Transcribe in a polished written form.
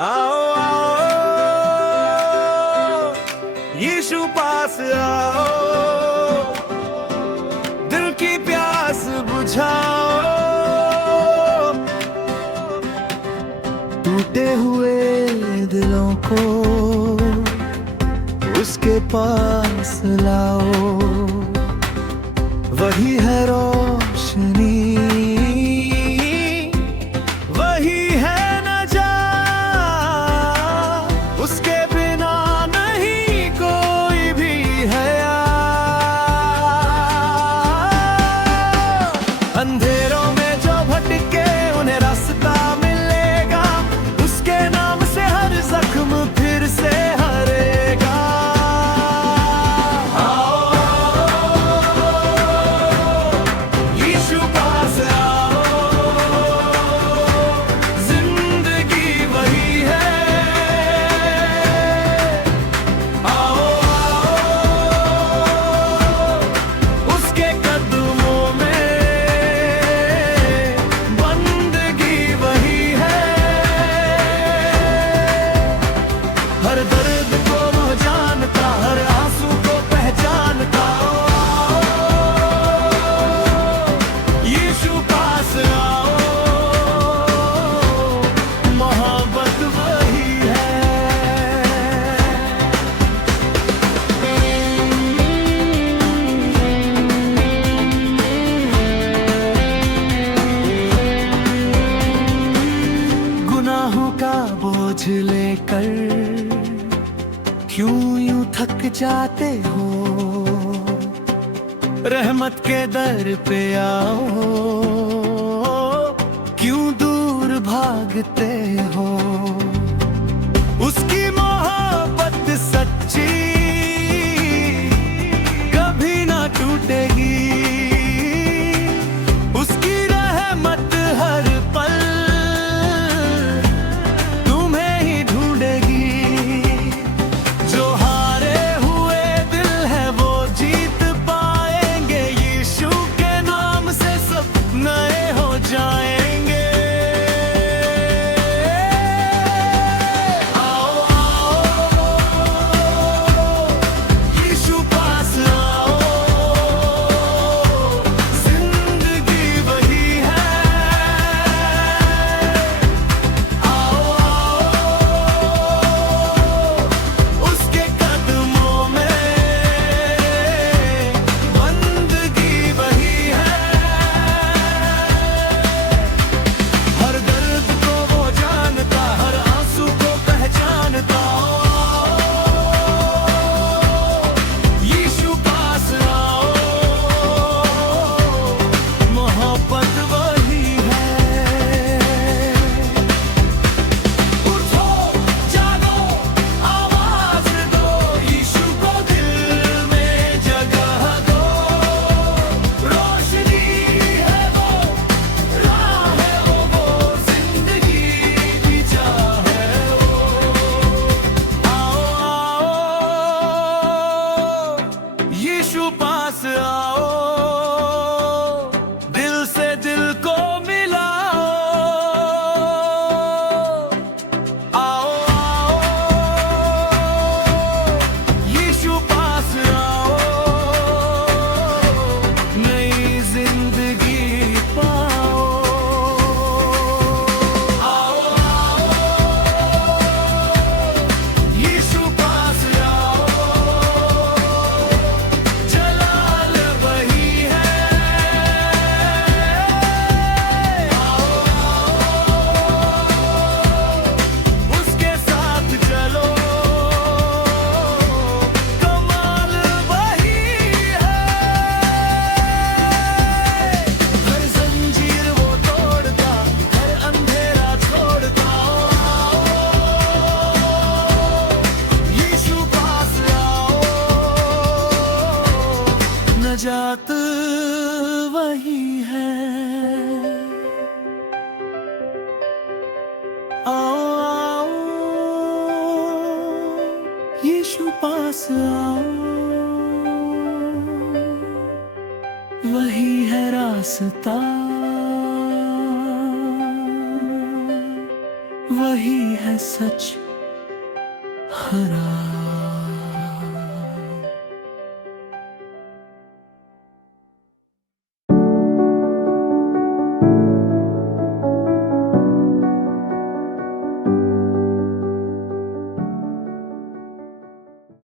आओ आओ यीशु पास आओ, दिल की प्यास बुझाओ। टूटे हुए दिलों को उसके पास लाओ, वही है रोशनी, वही है नजात, उसके बिना नहीं कोई भी हयात। अंधेरों में जो भटके उन्हें रास्ता मिलेगा, उसके नाम से हर जख्म फिर से हरेगा। हर दर्द को वो जानता, हर आंसू को पहचानता। यीशु पास आओ, मोहब्बत वही है। गुनाहों का बोझ लेकर क्यों यूं थक जाते हो, रहमत के दर पे आओ, क्यों दूर भागते हो। उसकी मोहब्बत सच्ची कभी ना टूटेगी, उसकी रहमत हर पल तुम्हें ही ढूंढेगी। जो हारे हुए दिल है वो जीत पाएंगे, यीशु के नाम से सब नए हो जाएंगे। आओ आओ यीशु पास आओ, जिंदगी वही है। आओ उसके कदमों में बंदगी वही है। हर दर्द को वो जानता, हर आंसू को पहचानता। यीशु पास आओ, मोहब्बत वही है। उठो जागो आवाज दो, यीशु को दिल में जगह दो। रोशनी है वो, राह है वो जिंदगी की चाह है वो। आओ आओ यीशु पास आओ, दिल से दिल को मिलाओ। आओ यीशु पास आओ, नई जिंदगी पाओ। आओ यीशु पास आओ, जलाल वही है। उसके साथ चलो, कमाल वही है। हर जंजीर वो तोड़ता, हर अंधेरा छोड़ता। यीशु पास आओ, नजात वही है। आओ आओ यीशु पास आओ, वही है रास्ता, वही वही है सच, हरा